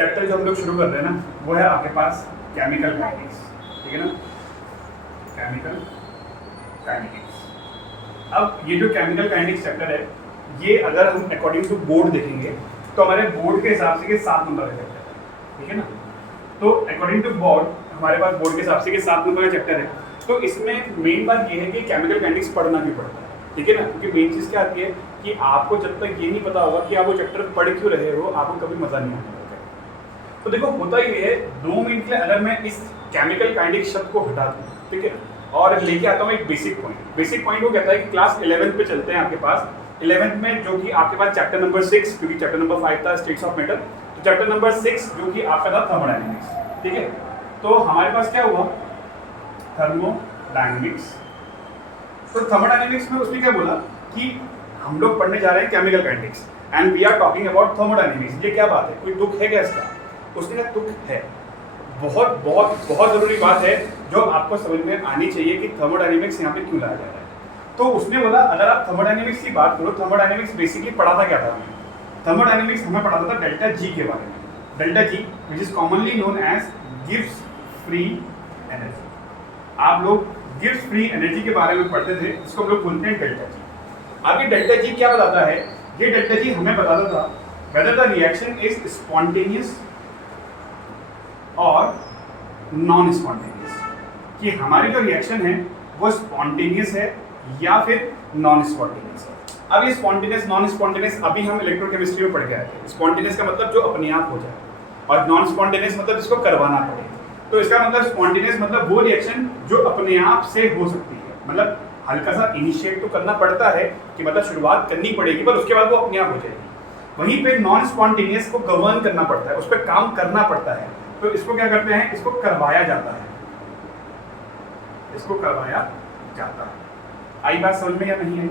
Chapter जो हम लोग शुरू कर रहे हैं ना, वो है आपके पास केमिकल काइनेटिक्स, ठीक है ना, केमिकल काइनेटिक्स। अब ये जो केमिकल काइनेटिक्स चैप्टर है, ये अगर हम अकॉर्डिंग टू बोर्ड देखेंगे तो हमारे बोर्ड के हिसाब से ये 7 नंबर का चैप्टर है, ठीक है ना। तो अकॉर्डिंग टू बोर्ड हमारे पास बोर्ड के हिसाब से ये 7 नंबर का चैप्टर है। तो इसमें मेन बात ये है कि केमिकल काइनेटिक्स पढ़ना भी पड़ता है, ठीक है ना, क्योंकि मेन चीज़ क्या आती है कि आपको जब तक ये नहीं पता होगा कि आप वो चैप्टर पढ़ क्यों रहे हो, आपको कभी मज़ा नहीं आने वाला। तो देखो होता ये है, 2 मिनट के लिए अगर मैं इस केमिकल काइनेटिक्स शब्द को हटा दूँ, ठीक है, और लेके आता हूँ एक बेसिक पॉइंट। बेसिक पॉइंट वो कहता है कि क्लास 11th पे चलते हैं आपके पास। 11th में जो कि आपके पास चैप्टर नंबर 6, क्योंकि चैप्टर नंबर 5 था स्टेट्स ऑफ मैटर, तो चैप्टर नंबर 6 जो कि आपका था थर्मोडायनेमिक्स, ठीक है। तो हमारे पास क्या हुआ, थर्मोडायनेमिक्स। तो थर्मोडायनेमिक्स में उसने क्या बोला कि हम लोग पढ़ने जा रहे हैं chemical kinetics and we are talking about thermodynamics. ये क्या बात है, कोई दुख है क्या इसका? उसने कहा दुख है, बहुत बहुत बहुत ज़रूरी बात है जो आपको समझ में आनी चाहिए कि थर्मोडायनेमिक्स यहाँ पे क्यों लाया जा रहा है। तो उसने बोला अगर आप थर्मोडायनेमिक्स की बात करो, थर्मोडायनेमिक्स बेसिकली पढ़ा था क्या था हमें? थर्मोडायनेमिक्स हमें पढ़ा था डेल्टा जी के बारे में। Delta G which is commonly known as गिव्स फ्री एनर्जी। आप लोग गिव्स फ्री एनर्जी के बारे में पढ़ते थे, इसको हम लोग बोलते हैं डेल्टा जी। अब ये डेल्टा जी क्या बताता है? ये डेल्टा जी हमें बताता था whether the reaction is spontaneous और नॉन स्पॉन्टेनियस, कि हमारी जो रिएक्शन है वो स्पॉन्टेनियस है या फिर नॉन स्पॉन्टेनियस है। अब ये स्पॉन्टेनियस नॉन स्पॉन्टेनियस अभी हम इलेक्ट्रोकेमिस्ट्री में पढ़ के आए थे। स्पॉन्टेनियस का मतलब जो अपने आप हो जाए, और नॉन स्पॉन्टेनियस मतलब इसको करवाना पड़े। तो इसका मतलब स्पॉन्टेनियस मतलब वो रिएक्शन जो अपने आप से हो सकती है, मतलब हल्का सा इनिशिएट तो करना पड़ता है कि मतलब शुरुआत करनी पड़ेगी, पर उसके बाद वो अपने आप हो जाएगी। वहीं पे नॉन स्पॉन्टेनियस को गवर्न करना पड़ता है, उस पर काम करना पड़ता है। तो इसको क्या करते हैं, इसको करवाया जाता है, इसको करवाया जाता है। आई बात समझ में या नहीं आई?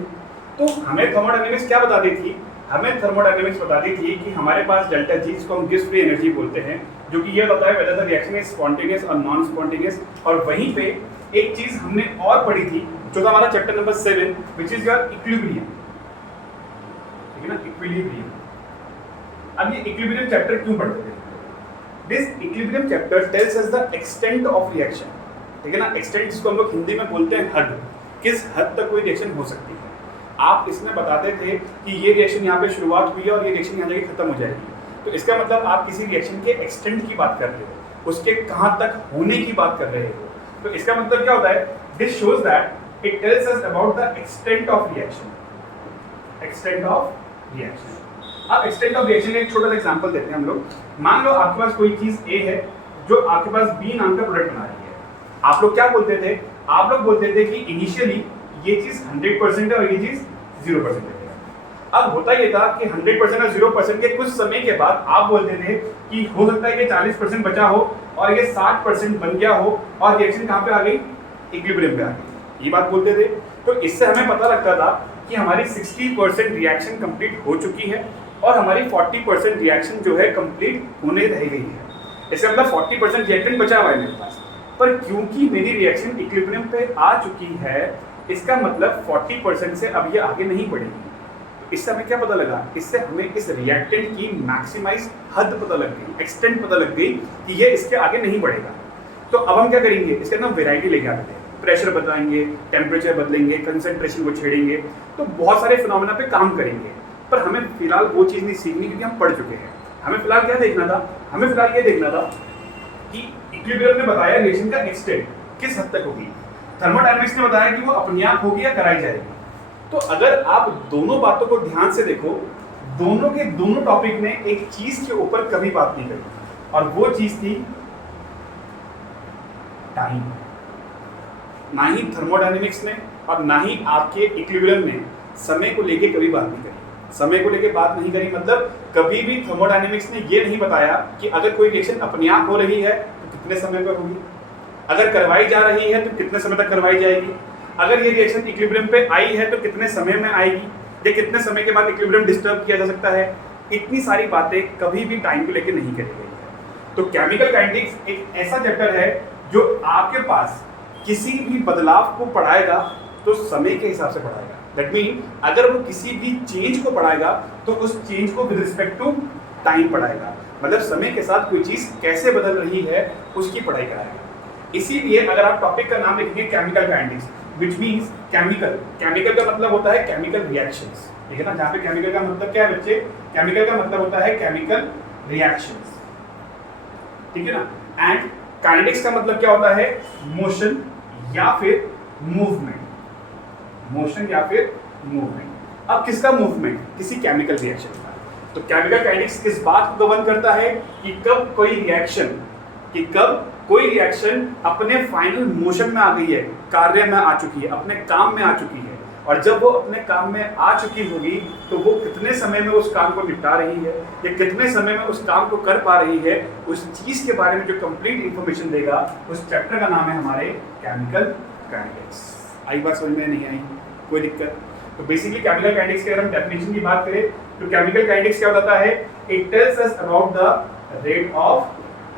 तो हमें थर्मोडायनेमिक्स क्या बताती थी? हमें थर्मोडायनेमिक्स बताती थी कि हमारे पास डेल्टा जी, जिसको हम गिव्स फ्री एनर्जी बोलते हैं, जो कि ये बताता है whether the reaction is spontaneous और नॉन स्पॉन्टेनियस। और वहीं पे एक चीज हमने और पढ़ी थी जो था हमारा chapter number 7 which is your equilibrium, ठीक है ना, इक्विलिब्रियम। अब ये इक्विलिब्रियम चैप्टर क्यों पढ़ते थे? This equilibrium chapter tells us the extent of reaction, ठीक है ना। एक्सटेंट जिसको हम लोग हिंदी में बोलते हैं हद, किस हद तक कोई रिएक्शन हो सकती है। आप इसमें बताते थे कि ये रिएक्शन यहाँ पे शुरुआत हुई है और ये रिएक्शन यहाँ जाके खत्म हो जाएगी। तो इसका मतलब आप किसी रिएक्शन के एक्सटेंट की बात कर रहे हो, उसके कहाँ तक होने की बात कर रहे हो। तो इसका मतलब क्या होता है? This shows that it tells us about the extent of reaction, extent of reaction. अब एक्सटेंट ऑफ रिएक्शन का एक छोटा सा एग्जांपल देते हैं हम लोग। मान लो आपके पास कोई चीज ए है जो आपके पास बी नाम का प्रोडक्ट बना रही है। आप लोग क्या बोलते थे? आप लोग बोलते थे कि इनिशियली ये चीज 100% है और ये चीज 0% है। अब होता ये था कि 100% और 0% के कुछ समय के बाद आप बोलते थे कि हो सकता है कि 40% बचा हो और ये 60% बन गया हो और रिएक्शन कहाँ पे आ गई? इक्विलिब्रियम पे आ गई। ये बात बोलते थे। तो इससे हमें पता लगता था कि हमारी 60% रिएक्शन कंप्लीट हो चुकी है और हमारी 40% रिएक्शन जो है कंप्लीट होने रह गई है। इसका मतलब 40% रिएक्टेंट बचा हुआ है मेरे पास, पर क्योंकि मेरी रिएक्शन इक्विलिब्रियम पे आ चुकी है, इसका मतलब 40% से अब ये आगे नहीं बढ़ेगी। इससे हमें क्या पता लगा? इससे हमें इस रिएक्टेंट की मैक्सिमाइज हद पता लग गई, एक्सटेंट पता लग गई कि ये इसके आगे नहीं बढ़ेगा। तो अब हम क्या करेंगे? इसके अंदर वेराइटी लेके आते हैं, प्रेशर बदलाएंगे, टेम्परेचर बदलेंगे, कंसंट्रेशन को छेड़ेंगे, तो बहुत सारे फिनोमेना पे काम करेंगे। पर हमें फिलहाल वो चीज़ नहीं सीखनी क्योंकि हम पढ़ चुके हैं। हमें फिलहाल क्या देखना था? हमें फिलहाल ये देखना था कि इक्विलिब्रियम ने बताया रिएक्शन का एक्सटेंट किस हद तक होगी, थर्मोडायनेमिक्स ने बताया कि वो अपने आप होगी या कराई जाएगी। तो अगर आप दोनों बातों को ध्यान से देखो, दोनों के दोनों टॉपिक ने एक चीज के ऊपर कभी बात नहीं करी, और वो चीज थी टाइम। ना ही थर्मोडायनेमिक्स ने और ना ही आपके इक्विलिब्रियम ने समय को लेके कभी बात नहीं करी। समय को लेके बात नहीं करी मतलब कभी भी थर्मोडायनेमिक्स ने ये नहीं बताया कि अगर कोई रिएक्शन अपने आप हो रही है तो कितने समय पर होगी, अगर करवाई जा रही है तो कितने समय तक करवाई जाएगी, अगर ये रिएक्शन इक्विलिब्रियम पे आई है तो कितने समय में आएगी, या कितने समय के बाद इक्विलिब्रियम डिस्टर्ब किया जा सकता है। इतनी सारी बातें कभी भी टाइम को लेके नहीं करी गई है। तो केमिकल काइनेटिक्स एक ऐसा चैप्टर है जो आपके पास किसी भी बदलाव को पढ़ाएगा तो समय के हिसाब से पढ़ाएगा। दैट मीन अगर वो किसी भी चेंज को पढ़ाएगा तो उस चेंज को विद रिस्पेक्ट टू टाइम पढ़ाएगा, मतलब समय के साथ कोई चीज कैसे बदल रही है उसकी पढ़ाई कराएगा। इसीलिए अगर आप टॉपिक का नाम लिखेंगे chemical kinetics, which means chemical, chemical का मतलब होता है केमिकल रिएक्शंस, ठीक है ना। जहाँ पे केमिकल का मतलब क्या है बच्चे, केमिकल का मतलब होता है केमिकल रिएक्शंस, ठीक है ना। एंड काइनेटिक्स का मतलब क्या होता है, मोशन या फिर मूवमेंट, मोशन या फिर मूवमेंट। अब किसका मूवमेंट, किसी केमिकल रिएक्शन का। तो केमिकल काइनेटिक्स किस बात को गवर्न करता है कि कब कोई रिएक्शन अपने फाइनल मोशन में आ गई है, कार्य में आ चुकी है, अपने काम में आ चुकी है, और जब वो अपने काम में आ चुकी होगी तो वो कितने समय में उस काम को निपटा रही है या कितने समय में उस काम को कर पा रही है, उस चीज के बारे में जो कंप्लीट इंफॉर्मेशन देगा, उस चैप्टर का नाम है हमारे केमिकल काइनेटिक्स। आई बात समझ में नहीं आई, कोई दिक्कत? तो बेसिकली केमिकल काइनेटिक्स की अगर हम डेफिनेशन की बात करें तो केमिकल काइनेटिक्स क्या बताता है, it tells us about the rate of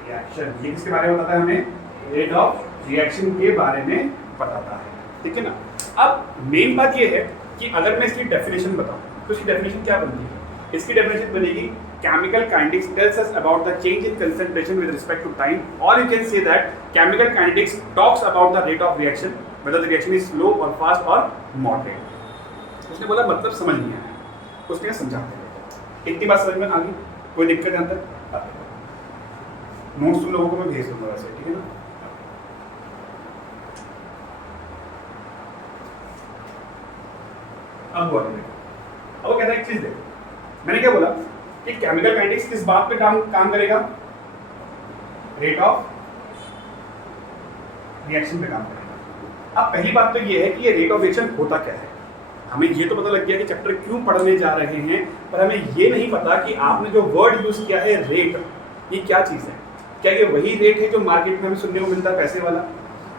reaction. ये किसके बारे में बताता है हमें, रेट ऑफ रिएक्शन के बारे में बताता है, ठीक है ना। अब मेन बात ये है कि अगर मैं इसकी डेफिनेशन बताऊं तो इसकी डेफिनेशन क्या बनती है, इसकी डेफिनेशन बनेगी chemical kinetics tells us about the change in concentration with respect to time, और you can say that chemical kinetics talks about the rate of reaction whether the reaction is slow और fast और moderate. उसने बोला मतलब समझ नहीं आया, उसने समझाते हैं। इतनी बात समझ में आ गई, कोई दिक्कत है अंदर? नोट्स तुम लोगों को मैं भेज दूंगा वैसे, ठीक है ना। अब वो कहता है एक चीज देखो, मैंने क्या बोला कि केमिकल काइनेटिक्स किस बात पे काम करेगा, रेट ऑफ रिएक्शन पे काम करेगा। अब पहली बात तो ये है कि ये रेट ऑफ रिएक्शन होता क्या है। हमें ये तो पता लग गया कि चैप्टर क्यों पढ़ने जा रहे हैं, पर हमें ये नहीं पता कि आपने जो वर्ड यूज किया है रेट, ये क्या चीज है। क्या ये वही रेट है जो मार्केट में हमें सुनने को मिलता है पैसे वाला?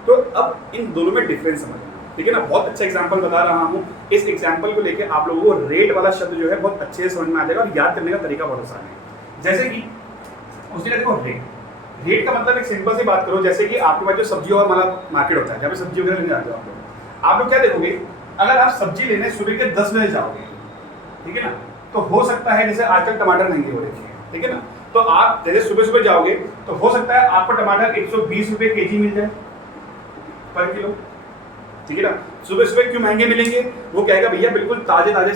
तो अब इन दोनों में डिफरेंस समझना, ठीक है ना। बहुत अच्छा एग्जांपल बता रहा हूँ, इस एग्जांपल को लेके आप लोगों को रेट वाला शब्द जो है बहुत अच्छे से समझ में आ जाएगा और याद करने का तरीका बहुत आसान है। जैसे कि उसने देखो रेट का मतलब एक सिंपल सी बात करो, जैसे कि आपके पास जो सब्जी और वाला मार्केट होता है जहाँ पे सब्जी वगैरह लेने जाते हो आप लोग क्या देखोगे, अगर आप सब्जी लेने सुबह के 10 बजे जाओगे, ठीक है ना, तो हो सकता है जैसे आजकल टमाटर महंगे हो रहे हैं, ठीक है ना, तो आप जैसे सुबह सुबह जाओगे तो हो सकता है आपको टमाटर 120 रुपए केजी मिल जाए पर किलो, ठीक है ना। सुबह सुबह क्यों महंगे मिलेंगे, वो कहेगा भैया बिल्कुल ताजे ताजे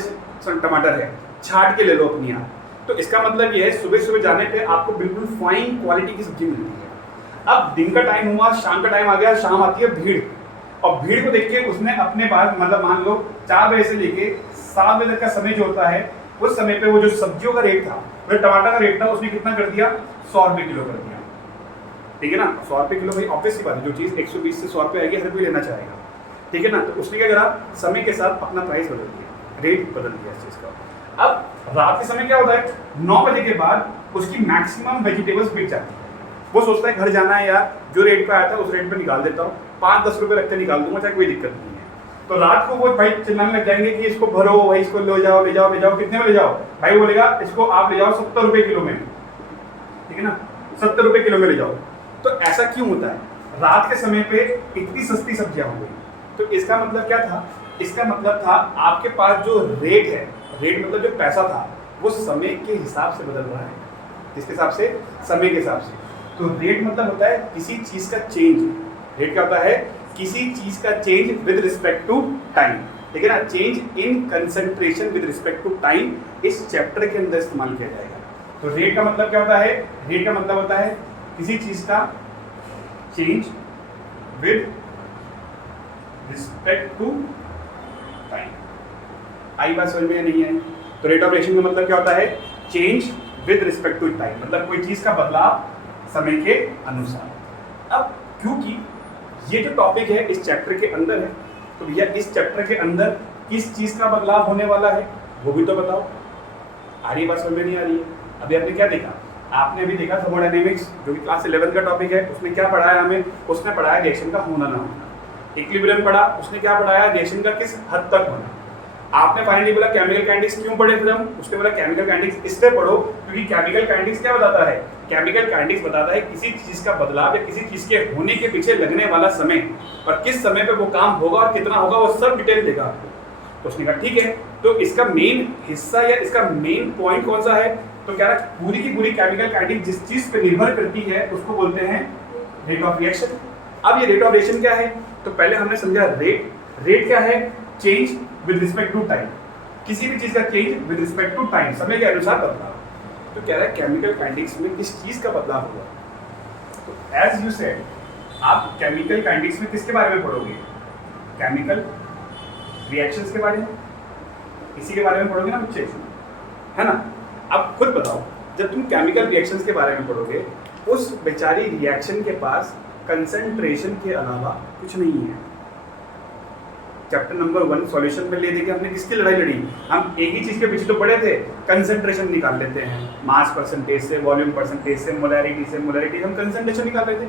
टमाटर है, छाट के ले लो अपनी आप। तो इसका मतलब ये है सुबह सुबह जाने पे आपको बिल्कुल फाइन क्वालिटी की सब्जी मिलती है। अब दिन का टाइम हुआ, शाम का टाइम आ गया, शाम आती है भीड़, और भीड़ को देख के उसने अपने बाद मतलब मान लो 4 बजे से लेके 7 बजे तक का समय जो होता है, उस समय पे वो जो सब्जियों का रेट था, वो टमाटर का रेट था, उसने कितना कर दिया, 100 रुपए किलो कर दिया, ठीक है ना। 100 रुपए किलो भाई ऑब्वियस सी बात है, जो चीज़ 120 से 100 रुपए आएगी हर कोई लेना चाहेगा, ठीक है ना। तो उसने क्या करा, समय के साथ अपना प्राइस बदल दिया, रेट बदल दिया इस चीज़ का। अब रात के समय क्या होता है, 9 बजे के बाद उसकी मैक्सिमम वेजिटेबल्स बिक जाती है। वो सोचता है घर जाना है यार, जो रेट पे आया था उस रेट पे निकाल देता हूँ, 5-10 रुपए रखते निकाल दूंगा, चाहे कोई दिक्कत नहीं है। तो रात को वो भाई चिल्लाने लग जाएंगे कि इसको भरो भाई, इसको ले जाओ ले जाओ ले जाओ, कितने में ले जाओ भाई, बोलेगा इसको आप ले जाओ 70 रुपए किलो में, ठीक है ना, 70 रुपए किलो में ले जाओ। तो ऐसा क्यों होता है, रात के समय पे इतनी सस्ती सब्जियां हो गई। तो इसका मतलब क्या था, इसका मतलब था आपके पास जो रेट है, रेट मतलब जो पैसा था, वो समय के हिसाब से बदल रहा है। किसके हिसाब से, समय के हिसाब से। तो रेट मतलब होता है किसी चीज का चेंज, रेट क्या होता है, किसी चीज का change with respect to time, ठीक है ना, change in concentration with respect to time इस चैप्टर के अंदर इस्तेमाल किया जाएगा। तो रेट का मतलब क्या होता है, रेट का मतलब होता है किसी चीज का change with respect to time. आई बात समझ में नहीं है? तो रेट ऑफ रिएक्शन का मतलब क्या होता है, change with respect to time, मतलब कोई चीज का बदलाव समय के अनुसार। अब क्योंकि ये जो टॉपिक है इस चैप्टर के अंदर है, तो भैया इस चैप्टर के अंदर किस चीज का बदलाव होने वाला है वो भी तो बताओ। आ रही बात समझ में नहीं आ रही है? अभी आपने क्या देखा, आपने अभी देखा थर्मोडायनेमिक्स जो कि क्लास 11 का टॉपिक है, उसने क्या पढ़ाया हमें, उसने पढ़ाया रिएक्शन का होना ना होना। इक्विलिब्रियम पढ़ा, उसने क्या पढ़ाया, रिएक्शन का किस हद तक होना। आपने फाइनली बोला केमिकल काइनेटिक्स क्यों पढ़े फिर हम, उसने बोला केमिकल काइनेटिक्स इसलिए पढ़ो क्योंकि केमिकल काइनेटिक्स क्या बताता है, केमिकल काइनेटिक्स बताता है किसी चीज का बदलाव या किसी चीज के होने के पीछे लगने वाला समय और किस समय पे वो काम होगा और कितना होगा, वो सब डिटेल देगा आपको। तो उसने कहा ठीक है, तो इसका मेन हिस्सा या इसका मेन पॉइंट कौन सा है, तो क्या है पूरी की पूरी केमिकल काइनेटिक्स जिस चीज पे निर्भर करती है उसको बोलते हैं रेट ऑफ रिएक्शन। अब ये रेट ऑफ रिएक्शन क्या है, तो पहले हमने समझा रेट क्या है, change with respect to time, किसी भी चीज का change with respect to time, समय के अनुसार बदलाव। तो कह रहा है केमिकल काइनेटिक्स में किस चीज का बदलाव हुआ। तो एज यू सेड, आप केमिकल काइनेटिक्स में किसके बारे में पढ़ोगे, केमिकल रिएक्शंस के बारे में, इसी के बारे में पढ़ोगे ना बच्चे, है ना। अब खुद बताओ, जब तुम केमिकल रिएक्शंस के बारे में पढ़ोगे, उस बेचारी रिएक्शन के पास कंसंट्रेशन के अलावा कुछ नहीं है। चैप्टर नंबर 1 सॉल्यूशन में ले देके हमने किसकी लड़ाई लड़ी, हम एक ही चीज के पीछे तो पढ़े थे, कंसंट्रेशन निकाल लेते हैं, मास परसेंटेज से, वॉल्यूम परसेंटेज से, मोलैरिटी हम कंसंट्रेशन निकाल रहे थे।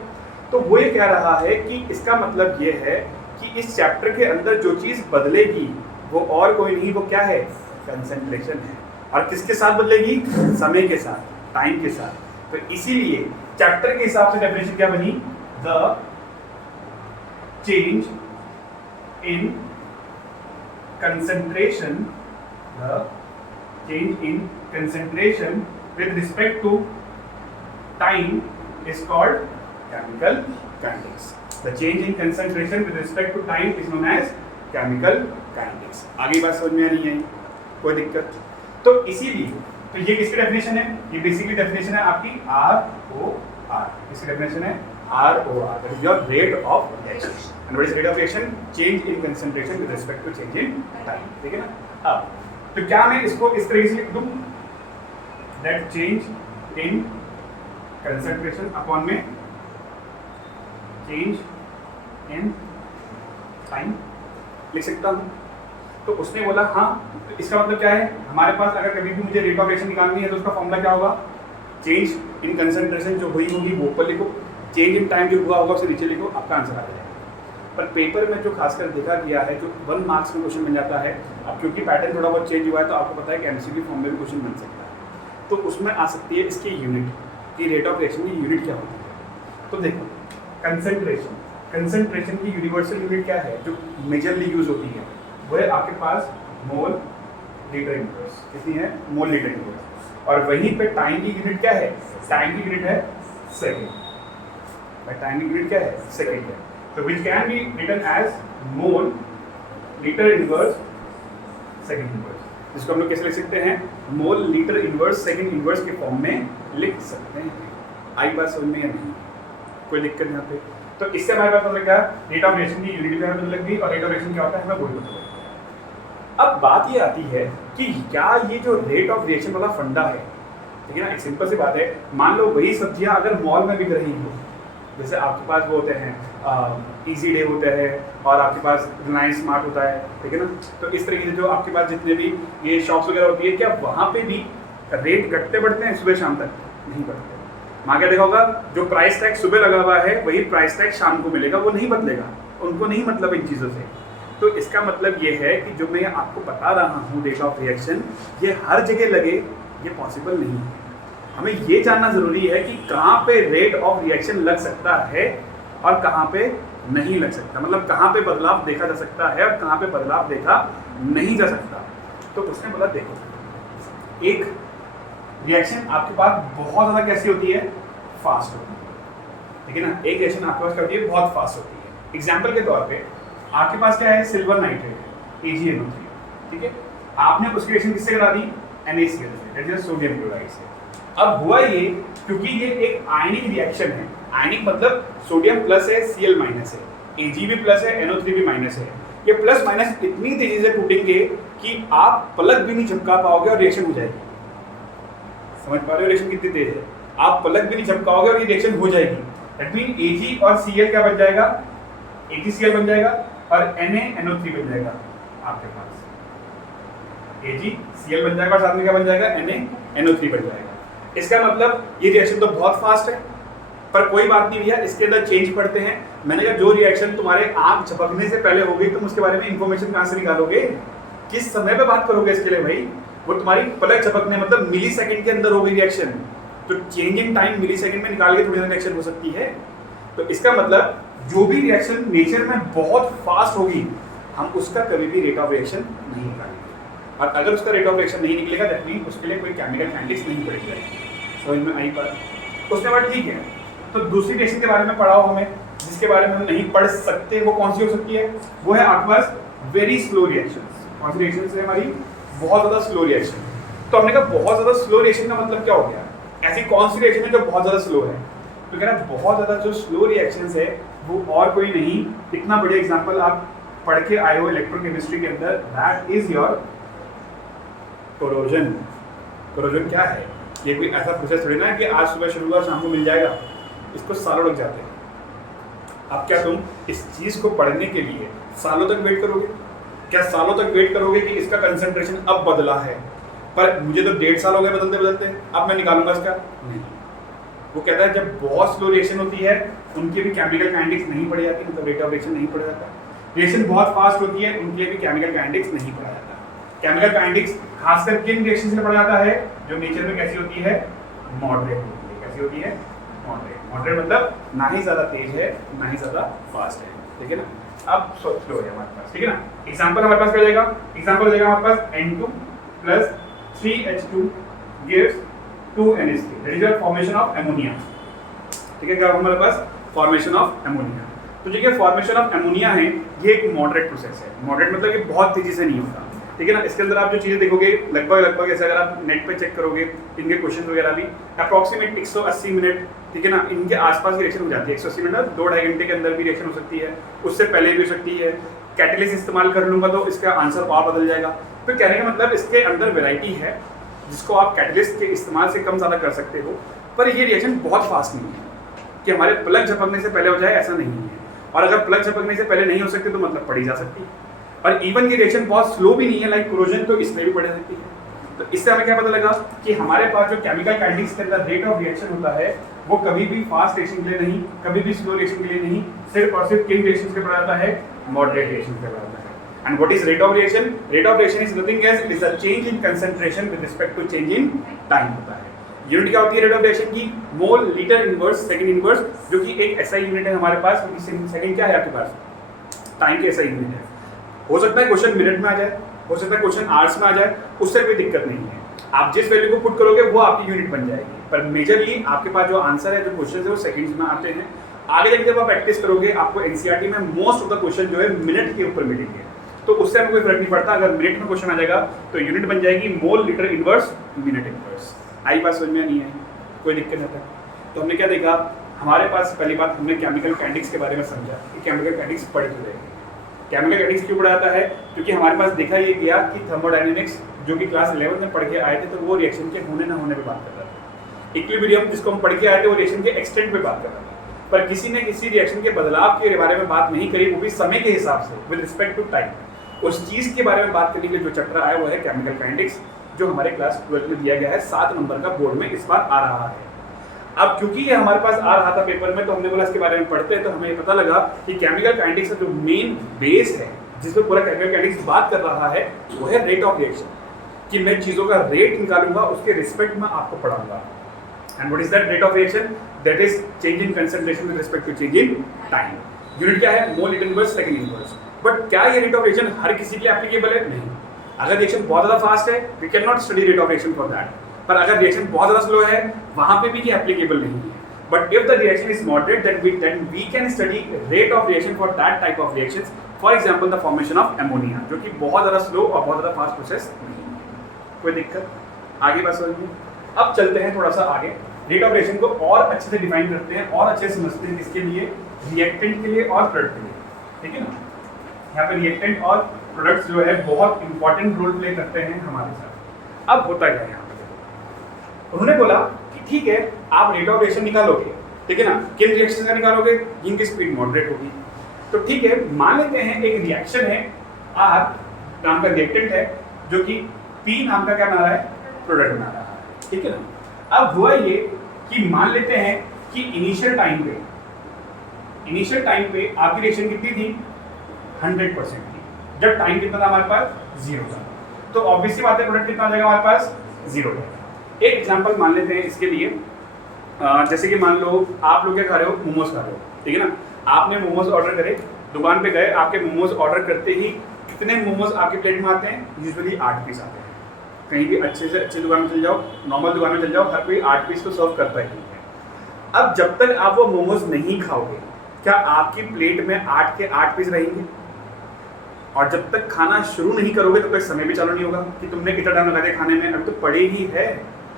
तो वो ये कह रहा है कि इसका मतलब ये है कि इस चैप्टर के अंदर जो चीज बदलेगी वो और कोई नहीं, वो क्या है, कंसंट्रेशन है। और किसके साथ बदलेगी, समय के साथ, टाइम के साथ। तो इसीलिए चैप्टर के हिसाब से डेफिनेशन क्या बनी, the change in concentration, the change in concentration with respect to time is called chemical kinetics. The change in concentration with respect to time is known as chemical kinetics. आगे बात समझ में आ रही है, कोई दिक्कत। तो इसीलिए तो ये किसकी डेफिनेशन है, ये बेसिकली डेफिनेशन है आपकी ROR। इसकी डेफिनेशन है ROR, that is your rate of reaction. And what is rate of reaction? Change in concentration with respect to change in time. ठीक है ना। अब तो क्या मैं इसको इस तरीके से लिख दूं, that change in concentration upon में change in time लिख सकता हूं। तो उसने बोला हाँ, तो इसका मतलब क्या है, हमारे पास अगर कभी भी मुझे रेट ऑफ रिएक्शन निकालनी है तो उसका फॉर्मूला क्या होगा, चेंज इन कंसंट्रेशन जो हुई होगी वो ऊपर लिखो, चेंज इन टाइम जो हुआ होगा उसे नीचे लिखो, आपका आंसर आ जाएगा। पर पेपर में जो खासकर देखा गया है, जो 1 मार्क्स में क्वेश्चन बन जाता है, अब क्योंकि पैटर्न थोड़ा बहुत चेंज हुआ है तो आपको पता है कि एमसीक्यू फॉर्म में भी क्वेश्चन बन सकता है, तो उसमें आ सकती है इसकी यूनिट, कि रेट ऑफ रिएक्शन की यूनिट क्या होती है। तो देखो कंसंट्रेशन की यूनिवर्सल यूनिट क्या है जो मेजरली यूज होती है, वो है आपके पास मोल लीटर इनवर्स। कितनी है, मोल लीटर इनवर्स। और वहीं पे टाइम की यूनिट क्या है, टाइम की यूनिट है सेकेंड। टाइम की यूनिट क्या है, सेकेंड है। तो which can be written as mole liter inverse second inverse, जिसको हम लोग कैसे लिख सकते हैं, मोल लीटर इनवर्स सेकंड इनवर्स के फॉर्म में लिख सकते हैं। आई बात समझ में या नहीं, कोई दिक्कत यहाँ पे। तो इससे हमारे पास मतलब क्या, रेट ऑफ रिएक्शन की यूनिट भी हमें पता लग गई, और रेट ऑफ रिएक्शन क्या होता है हमें वो भी पता लग गया। अब बात ये आती है कि क्या ये जो रेट ऑफ रिएक्शन वाला फंडा है, ठीक है ना, एक सिंपल सी बात है, मान लो वही सब्जियां अगर मॉल में बिक रही हो, जैसे आपके पास वो होते हैं इजी डे होते हैं और आपके पास रिलायंस स्मार्ट होता है, ठीक है ना। तो इस तरीके से जो आपके पास जितने भी ये शॉप्स वगैरह होती है, क्या वहाँ पे भी रेट घटते बढ़ते हैं सुबह शाम तक, नहीं बढ़ते। वहाँ क्या देखा होगा, जो प्राइस टैग सुबह लगा हुआ है वही प्राइस टैग शाम को मिलेगा, वो नहीं बदलेगा, उनको नहीं मतलब इन चीज़ों से। तो इसका मतलब ये है कि जो मैं आपको बता रहा हूँ रेट ऑफ रिएक्शन, ये हर जगह लगे ये पॉसिबल नहीं है। हमें ये जानना ज़रूरी है कि कहाँ पे रेट ऑफ रिएक्शन लग सकता है और कहाँ पे नहीं लग सकता, मतलब कहाँ पे बदलाव देखा जा सकता है और कहाँ पे बदलाव देखा नहीं जा सकता। तो उसने बोला देखो, एक रिएक्शन आपके पास बहुत ज़्यादा कैसी होती है, फास्ट होती है, ठीक है ना। एक रिएक्शन आपके पास क्या होती है, बहुत फास्ट होती है। एग्जाम्पल के तौर पे आपके पास क्या है, सिल्वर नाइट्रेट AgNO3, ठीक है। आपने उसकी रिएक्शन किससे करा दी, NaCl से, दैट इज सोडियम क्लोराइड से। अब हुआ ये, क्योंकि ये एक आयनिक रिएक्शन है, आयनिक मतलब सोडियम प्लस है Cl माइनस है, Ag भी प्लस है NO3 भी माइनस है। ये प्लस माइनस इतनी तेजी से टूटेंगे कि आप पलक भी नहीं झपका पाओगे और रिएक्शन हो जाएगी। समझ पा रहे हो रिएक्शन कितनी तेज है, आप पलक भी नहीं झपकाओगे और ये रिएक्शन हो जाएगी। दैट मीन Ag और Cl क्या बन जाएगा, AgCl बन जाएगा और NaNO3 बन जाएगा आपके पास। AgCl बन जाएगा और साथ में क्या बन जाएगा, NaNO3 बन जाएगा। इसका मतलब ये रिएक्शन तो बहुत फास्ट है, पर कोई बात नहीं भैया, इसके अंदर चेंज पड़ते हैं। मैंने कहा जो रिएक्शन तुम्हारे आंख झपकने से पहले हो गई, तुम उसके बारे में इंफॉर्मेशन कहाँ से निकालोगे, किस समय पे बात करोगे इसके लिए भाई, वो तुम्हारी पलक झपकने मतलब मिली सेकेंड के अंदर हो गई रिएक्शन। तो change in time millisecond में निकाल के थोड़ी ना रिएक्शन हो सकती है। तो इसका मतलब जो भी रिएक्शन नेचर में बहुत फास्ट होगी, हम उसका कभी भी रेट ऑफ रिएक्शन नहीं निकालेंगे। और अगर उसका रेट ऑफ रिएक्शन नहीं निकलेगा दैट मीन उसके लिए कोई केमिकल काइनेटिक्स नहीं पड़ी जाएगी। समझ में आई बात? उसके बाद ठीक है, तो दूसरी रिएक्शन के बारे में पढ़ाओ हमें, जिसके बारे में हम नहीं पढ़ सकते, वो कौन सी हो सकती है? वो है आपके पास वेरी स्लो रिएक्शंस। कौन सी रिएक्शंस है हमारी? बहुत ज़्यादा स्लो रिएक्शन। तो हमने कहा बहुत ज़्यादा स्लो रिएक्शन का मतलब क्या हो गया? ऐसी कौन सी रिएक्शन है जो बहुत ज़्यादा स्लो है? तो कह रहा है बहुत ज़्यादा जो स्लो रिएक्शंस है वो और कोई नहीं, इतना बढ़िया एग्जांपल आप पढ़ के आए हो इलेक्ट्रोकेमिस्ट्री के अंदर, that is your corrosion. Corrosion क्या है? ये कोई ऐसा प्रोसेस थोड़ी ना है कि आज सुबह शुरू हुआ शाम को मिल जाएगा, इसको सालों लग जाते हैं। अब क्या तुम इस चीज़ को पढ़ने के लिए सालों तक वेट करोगे? क्या सालों तक वेट करोगे कि इसका कंसंट्रेशन अब बदला है, पर मुझे तो 1.5 साल हो गए बदलते बदलते, अब मैं निकालूंगा इसका? नहीं। वो कहता है जब बहुत स्लो रिएक्शन होती है उनकी भी केमिकल काइनेटिक्स नहीं पढ़ी जाती, मतलब रेट ऑफ रिएक्शन नहीं पढ़ा जाता। रिएक्शन बहुत फास्ट होती है उनके लिए भी केमिकल काइनेटिक्स नहीं पढ़ा जाता। केमिकल काइनेटिक्स खासकर किन रिएक्शन से पढ़ा जाता है? जो नेचर में कैसी होती है? मॉडरेट होती है। कैसी होती है? मॉडरेट। मॉडरेट मतलब ना ही ज़्यादा तेज है ना ही ज़्यादा फास्ट है, ठीक है ना? अब स्लो है हमारे पास, ठीक है ना? एग्जांपल हमारे पास क्या जाएगा? एग्जांपल हो जाएगा हमारे पास N2 plus 3H2 gives 2NH3, that is your formation of ammonia. ठीक है, क्या हमारे पास? Formation of ammonia. तो जो ये फॉर्मेशन ऑफ अमोनिया है ये एक मॉडरेट प्रोसेस है। मॉडरेट मतलब कि बहुत तेजी से नहीं होता, ठीक है ना? इसके अंदर आप जो चीज़ें देखोगे लगभग ऐसे, अगर आप नेट पे चेक करोगे इनके क्वेश्चन वगैरह भी अप्रॉक्सीमेट 180 मिनट, ठीक है ना, इनके आसपास की रिएक्शन हो जाती है। 180 मिनट 2-2.5 घंटे के अंदर भी रिएक्शन हो सकती है, उससे पहले भी हो सकती है। कैटलिस्ट इस्तेमाल कर लूँगा तो इसका आंसर और बदल जाएगा। तो कहने का मतलब इसके अंदर वेराइटी है जिसको आप कैटलिस्ट के इस्तेमाल से कम ज़्यादा कर सकते हो, पर ये रिएक्शन बहुत फास्ट नहीं है कि हमारे प्लग झपकने से पहले हो जाए, ऐसा नहीं है। और अगर प्लग झपकने से पहले नहीं हो सकते तो मतलब पढ़ी जा सकती है। और इवन की रिएक्शन बहुत स्लो भी नहीं है लाइक कोरोजन, तो इसमें भी पढ़ सकती है। तो इससे हमें क्या पता लगा कि हमारे पास जो केमिकल काइनेटिक्स के अंदर रेट ऑफ रिएक्शन होता है वो कभी भी फास्ट रिएक्शन के लिए नहीं, कभी भी स्लो रिएक्शन के लिए नहीं, सिर्फ और सिर्फ किन रिएक्शन से पढ़ा जाता है? मॉडरेट रिएक्शन से पढ़ा जाता है। And what is rate of reaction? Rate of reaction is nothing else, it is a change in concentration with respect to change in time होता है। यूनिट क्या होती है रेट ऑफ रिएक्शन की? मोल लीटर इनवर्स सेकंड इनवर्स, जो कि एक ऐसा यूनिट है हमारे पास, क्योंकि सेकंड क्या है आपके पास? टाइम के ऐसा यूनिट है। हो सकता है क्वेश्चन मिनट में आ जाए, हो सकता है क्वेश्चन आवर्स में आ जाए, उससे कोई दिक्कत नहीं है। आप जिस वैल्यू को पुट करोगे वो आपकी यूनिट बन जाएगी, पर मेजरली आपके पास जो आंसर है, जो क्वेश्चन है वो सेकंड्स में आते हैं। आगे जाके जब आप प्रैक्टिस करोगे आपको एनसीईआरटी में मोस्ट ऑफ द क्वेश्चन जो है मिनट के ऊपर मिलेंगे, तो उससे हमें कोई फर्क नहीं पड़ता। अगर मिनट में क्वेश्चन आ जाएगा तो यूनिट बन जाएगी mole litre inverse minute inverse. आई बात समझ में नहीं है? कोई दिक्कत नहीं है? तो हमने क्या देखा? हमारे पास पहली बात हमने केमिकल काइनेटिक्स के बारे में समझा कि केमिकल काइनेटिक्स पढ़ क्यों रहे हैं। केमिकल काइनेटिक्स क्यों पढ़ा जाता है? क्योंकि हमारे पास देखा ये गया कि थर्मोडायनेमिक्स जो कि क्लास 11 में पढ़ के आए थे, तो वो रिएक्शन के होने ना होने पे बात कर रहा था। इक्विलिब्रियम जिसको हम पढ़ के आए थे वो रिएक्शन के एक्सटेंट पे बात कर रहा था, पर किसी ने किसी रिएक्शन के बदलाव के बारे में बात नहीं करी, वो भी समय के हिसाब से विद रिस्पेक्ट टू टाइम। उस चीज़ के बारे में बात करने के लिए जो चैप्टर आया वो है केमिकल काइनेटिक्स, जो हमारे क्लास 12 में दिया गया है। 7 नंबर का बोर्ड में इस बार आ रहा है। अब क्योंकि ये हमारे पास आ रहा था पेपर में, तो हमने बोला इसके बारे में पढ़ते हैं। तो हमें पता लगा कि केमिकल काइनेटिक्स का जो मेन बेस है, जिसमें पूरा केमिकल काइनेटिक्स बात कर रहा है, वो है रेट ऑफ रिएक्शन, कि मैं चीज़ों का रेट निकालूंगा, उसके रिस्पेक्ट में आपको पढ़ाऊंगा। And what is that rate of reaction? That is change in concentration with respect to change in time. Unit क्या है? Mole litre inverse second inverse. But क्या ये रेट ऑफ रिएक्शन हर किसी के लिए एप्लीकेबल है? नहीं। अगर रिएक्शन बहुत ज़्यादा फास्ट है, we can not study rate of reaction for that. पर अगर रिएक्शन बहुत ज़्यादा स्लो है, वहाँ पे भी ये एप्लीकेबल नहीं है। But if the reaction is moderate, then we can study rate of reaction for that type of reactions. For example, the formation of ammonia, जो कि बहुत ज़्यादा स्लो और बहुत ज़्यादा फास्ट प्रोसेस नहीं है। कोई दिक्कत? आगे बात समझिए। अब चलते हैं थोड़ा सा आगे, रेट ऑफ रिएक्शन को और अच्छे से डिफाइन करते हैं और अच्छे से समझते हैं। इसके लिए रिएक्टेंट के लिए और प्रोडक्ट के लिए, ठीक है ना? यहाँ पे रिएक्टेंट और प्रोडक्ट्स जो है बहुत इंपॉर्टेंट रोल प्ले करते हैं हमारे साथ। अब होता क्या है यहाँ पे? उन्होंने बोला कि ठीक है, आप रेट ऑफ रिएक्शन निकालोगे, ठीक है ना? किन रिएक्शन का निकालोगे? जिनकी स्पीड मॉडरेट होगी। तो ठीक है, मान लेते हैं एक रिएक्शन है, आर नाम का रिएक्टेंट है, जो कि पी नाम का क्या बना रहा है? प्रोडक्ट बना रहा है, ठीक है ना? अब हुआ ये कि मान लेते हैं कि इनिशियल टाइम पे आपकी रिएक्शन कितनी थी? 100% थी। जब टाइम कितना था हमारे पास? 0 था। तो ऑब्वियसली बात है प्रोडक्ट कितना आ जाएगा हमारे पास? 0 है। एक एग्जांपल मान लेते हैं इसके लिए, जैसे कि मान लो आप लोग क्या खा रहे हो? मोमोज खा रहे हो, ठीक है ना? आपने मोमोज ऑर्डर करे, दुकान पे गए, आपके मोमोज ऑर्डर करते ही कितने मोमोज आपके प्लेट में आते हैं? यूजुअली 8 पीस आते हैं। कहीं भी अच्छे से अच्छी दुकान में चल जाओ, नॉर्मल दुकान में चल जाओ, हर कोई 8 पीस तो सर्व करता ही है। अब जब तक आप वो मोमोज नहीं खाओगे, क्या आपकी प्लेट में 8 के 8 पीस रहेंगे? और जब तक खाना शुरू नहीं करोगे तब तक समय भी चालू नहीं होगा कि तुमने कितना टाइम लगा दिया खाने में, अभी तो पड़े ही है,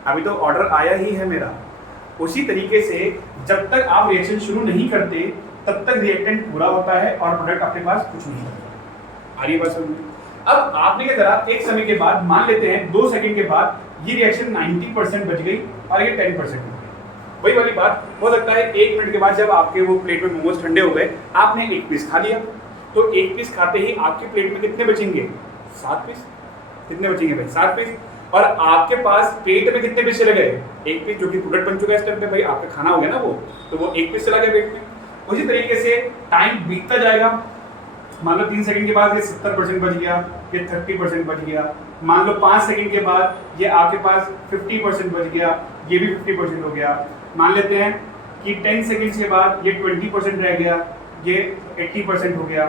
अभी तो ऑर्डर आया ही है मेरा। उसी तरीके से जब तक आप रिएक्शन शुरू नहीं करते तब तक रिएक्टेंट पूरा होता है और प्रोडक्ट आपके पास कुछ नहीं होता। आ रही बात समझ में? अब आपने क्या करा, एक समय के बाद मान लेते हैं 2 सेकंड के बाद ये रिएक्शन 90% बच गई और ये 10% हो गई। वही वाली बात हो सकता है 1 मिनट के बाद जब आपके वो प्लेट में मोमोज ठंडे हो गए, आपने 1 पीस खा लिया, तो 1 पीस खाते ही आपकी प्लेट में कितने बचेंगे? 7 पीस। कितने बचेंगे भाई? 7 पीस। और आपके पास पेट में कितने पीस चले गए? 1 पीस, जो कि प्रोडक्ट बन चुका है इस टाइम पे, भाई आपका खाना हो गया ना वो, तो वो 1 पीस चला गया पेट में। उसी तरीके से टाइम बीतता जाएगा। मान लो 3 सेकंड के बाद ये 70% बच गया, ये 30% बच गया। मान लो 5 सेकंड के बाद ये आपके पास 50% बच गया, ये भी 50% हो गया। मान लेते हैं कि 10 सेकंड्स के बाद ये 20% रह गया, ये 80% हो गया।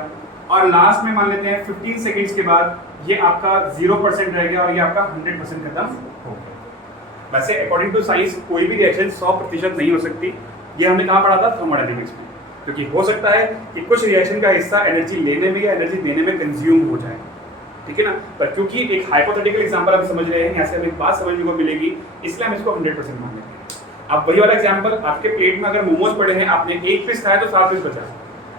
और लास्ट में मान लेते हैं 15 सेकंड्स के बाद ये आपका 0% रह गया और ये आपका 100% खत्म हो गया। वैसे अकॉर्डिंग टू साइंस कोई भी रिएक्शन 100% नहीं हो सकती। ये हमने कहाँ पढ़ा था? थर्मोडायनेमिक्स में। क्योंकि हो सकता है कि कुछ रिएक्शन का हिस्सा एनर्जी लेने में या एनर्जी देने में कंज्यूम हो जाए, ठीक है ना। पर क्योंकि एक हाइपोथेटिकल एग्जांपल हम समझ रहे हैं, यहाँ से हमें एक बात समझने को मिलेगी, इसलिए हम इसको 100% मान लेते हैं। अब वही वाला एग्जांपल, आपके प्लेट में अगर मोमोज पड़े हैं, आपने 1 पीस खाया तो 7 पीस बचा,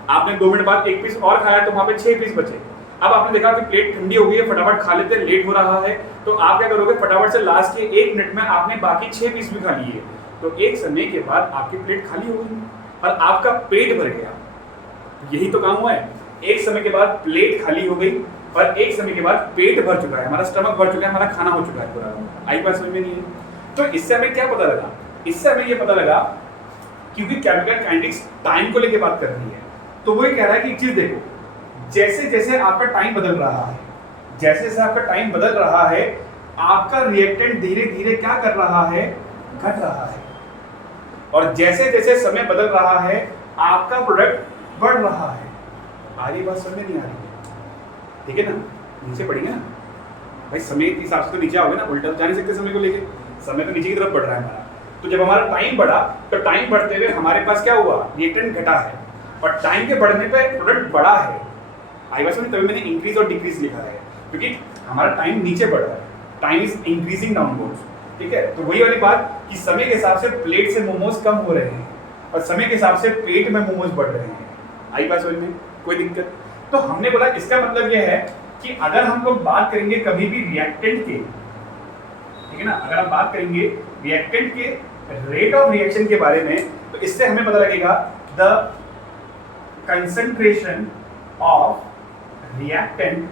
आपने 2 मिनट बाद 1 पीस और खाया तो वहाँ पे 6 पीस बचे। अब आपने देखा कि प्लेट ठंडी हो गई है, फटाफट खा लेते हैं, लेट हो रहा है, तो आप क्या करोगे? फटाफट से लास्ट के 1 मिनट में आपने बाकी 6 पीस भी खा लिए, तो एक समय के बाद आपकी प्लेट खाली हो गई और आपका पेट भर गया। यही तो काम हुआ है। एक समय के बाद प्लेट खाली हो गई और एक समय के बाद पेट भर चुका है, हमारा स्टमक भर चुका है, हमारा खाना हो चुका है पूरा। आई बात समझ में नहीं है? तो इससे हमें क्या पता लगा? इससे हमें ये पता लगा, क्योंकि केमिकल काइनेटिक्स टाइम को लेकर बात कर रही है, तो वो ये कह रहा है कि एक चीज देखो, जैसे जैसे आपका टाइम बदल रहा है, जैसे जैसे आपका टाइम बदल रहा है, आपका रिएक्टेंट धीरे धीरे क्या कर रहा है? घट रहा है। और जैसे जैसे समय बदल रहा है, आपका प्रोडक्ट बढ़ रहा है। आ रही बात समझ में नहीं आ रही है? ठीक है ना, नीचे पढ़ेंगे ना भाई, समय के हिसाब से तो नीचे आओगे ना, उल्टा जा नहीं सकते समय को लेके, समय तो नीचे की तरफ बढ़ रहा है हमारा। तो जब हमारा टाइम बढ़ा, तो टाइम बढ़ते हुए हमारे पास क्या हुआ? रिएक्टेंट घटा है, और टाइम के बढ़ने पे प्रोडक्ट बढ़ा है। आई बात समझ? तभी मैंने इंक्रीज और डिक्रीज लिखा है, क्योंकि हमारा टाइम नीचे बढ़ रहा है, टाइम इज इंक्रीजिंग डाउनवर्ड्स, ठीक है। तो वही वाली बात कि समय के हिसाब से प्लेट से मोमोज कम हो रहे हैं और समय के हिसाब से पेट में मोमोज बढ़ रहे हैं। आई बात समझ में? कोई दिक्कत? तो हमने बोला इसका मतलब यह है कि अगर हम लोग बात करेंगे कभी भी रिएक्टेंट के, ठीक है ना, अगर हम बात करेंगे रिएक्टेंट के रेट ऑफ रिएक्शन के बारे में, तो इससे हमें पता लगेगा the concentration of reactant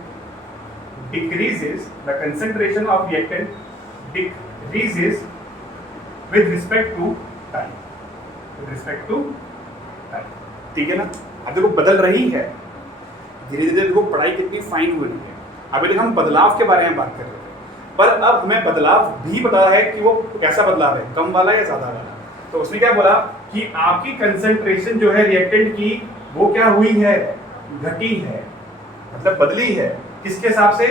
decreases, the concentration of reactant decreases with respect to time, with respect to time, ठीक है ना। अब देखो बदल रही है धीरे धीरे, देखो पढ़ाई कितनी फाइन हो रही है। अभी तक हम बदलाव के बारे में बात कर रहे थे, पर अब हमें बदलाव भी पता है कि वो कैसा बदलाव है, कम वाला या ज्यादा वाला। तो उसने क्या बोला कि आपकी कंसंट्रेशन जो है रिएक्टेंट की, वो क्या हुई है? घटी है, मतलब बदली है। किसके हिसाब से?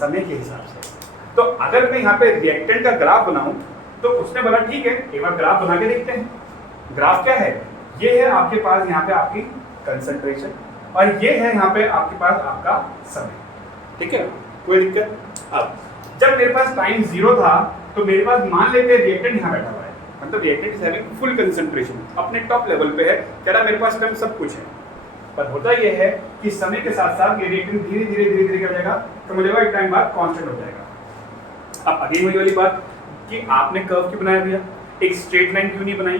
समय के हिसाब से। तो अगर मैं यहाँ पे रिएक्टेंट का ग्राफ बनाऊं, तो उसने बोला ठीक है, एक बार ग्राफ बना के देखते हैं। ग्राफ क्या है? ये है आपके पास यहाँ पे आपकी कंसंट्रेशन, और ये है यहाँ पे आपके पास आपका समय, ठीक है, कोई दिक्कत? अब जब मेरे पास टाइम 0 था, तो मेरे पास मान लेते हैं रिएक्टेंट यहाँ बैठा हुआ है, मतलब reactant is having full concentration, अपने टॉप लेवल पे है, कह रहा मेरे पास टाइम सब कुछ है। पर होता यह है कि समय के साथ साथ ये रिएक्टेंट धीरे धीरे क्या हो जाएगा? तो मुझे एक टाइम बाद कांस्टेंट हो जाएगा। अब अगेन वही वाली बात कि आपने कर्व क्यों बनाया भैया, एक स्ट्रेट लाइन क्यों नहीं बनाई?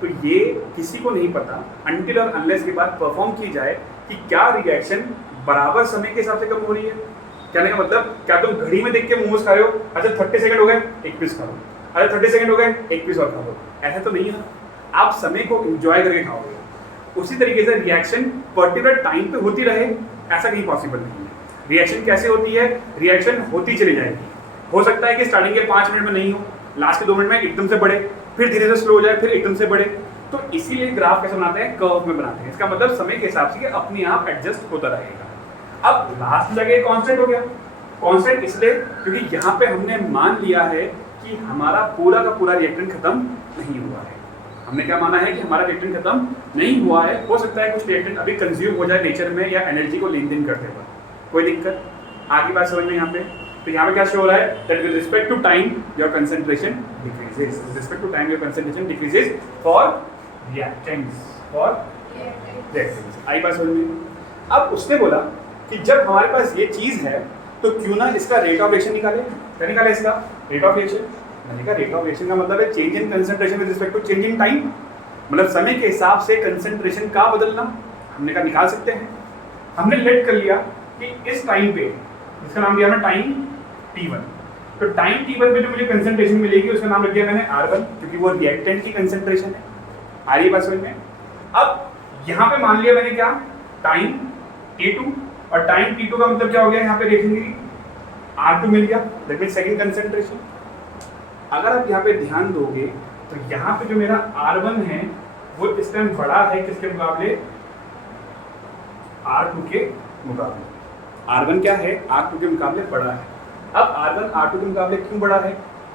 तो ये किसी को नहीं पता अनटिल और अनलेस के बाद परफॉर्म की जाए कि क्या रिएक्शन बराबर समय के हिसाब से कम हो रही है। कहने का मतलब, क्या तुम घड़ी में देख के मोमोज खा रहे हो, अच्छा 30 सेकंड हो गए 1 पीस खा लो, अच्छा 30 सेकंड हो गए 1 पीस और खा लो, ऐसा तो नहीं है ना। आप समय को एंजॉय करके खाओगे। उसी तरीके से रिएक्शन पर्टिकुलर टाइम पे होती रहे, ऐसा कहीं पॉसिबल नहीं है। रिएक्शन कैसे होती है? रिएक्शन होती चली जाएगी। हो सकता है कि स्टार्टिंग के 5 मिनट में नहीं हो, लास्ट के 2 मिनट में एकदम से बढ़े, फिर धीरे से स्लो हो जाए, फिर एकदम से बढ़े। तो इसीलिए ग्राफ कैसे बनाते हैं, कर्व में बनाते हैं। इसका मतलब समय के हिसाब से अपने आप एडजस्ट होता रहेगा। अब लास्ट जगह कांस्टेंट हो गया, कांस्टेंट इसलिए क्योंकि यहाँ पे हमने मान लिया है कि हमारा पूरा का पूरा रिएक्टेंट खत्म नहीं हुआ है। हमने क्या माना है कि हमारा रिएक्टेंट खत्म नहीं हुआ है, हो सकता है कुछ रिएक्टेंट अभी कंज्यूम हो जाए नेचर में या एनर्जी को लेन देन करते हुए, कोई दिक्कत आगे बात समझ में यहाँ पे। तो यहाँ पे क्या शो हो रहा है, that with respect to time your concentration decreases, with respect to time your concentration decreases for reactants. आई बात समझ में। अब उसने बोला कि जब हमारे पास ये चीज है तो क्यों ना इसका रेट ऑफ रिएक्शन निकाले। क्या निकाले इसका रेट ऑफ रिएक्शन? मैंने कहा रेट ऑफ रिएक्शन का मतलब है change in concentration with respect to change in time, मतलब समय के हिसाब से कंसंट्रेशन का बदलना। हमने कहा निकाल सकते हैं। हमने लेट कर लिया कि इस टाइम पे, इसका नाम दिया हमने टाइम t1, तो टाइम t1 पे जो मुझे कंसंट्रेशन मिलेगी उसका नाम रख दिया मैंने r1, क्योंकि वो रिएक्टेंट की कंसंट्रेशन है। आ रही बात समझ में। अब यहाँ पे मान लिया मैंने क्या, टाइम t2, और टाइम t2 का मतलब क्या हो गया, यहाँ पे रिएक्शन की r2 मिल गया, दैट मींस सेकंड कंसंट्रेशन। अगर आप यहाँ पे ध्यान दोगे तो यहाँ पे जो मेरा r1 है वो इस टाइम बड़ा है किसके मुकाबले, r2 के मुकाबले। r1 क्या है, r2 के मुकाबले बड़ा है। अब r1 r2 के मुकाबले क्यों बड़ा है,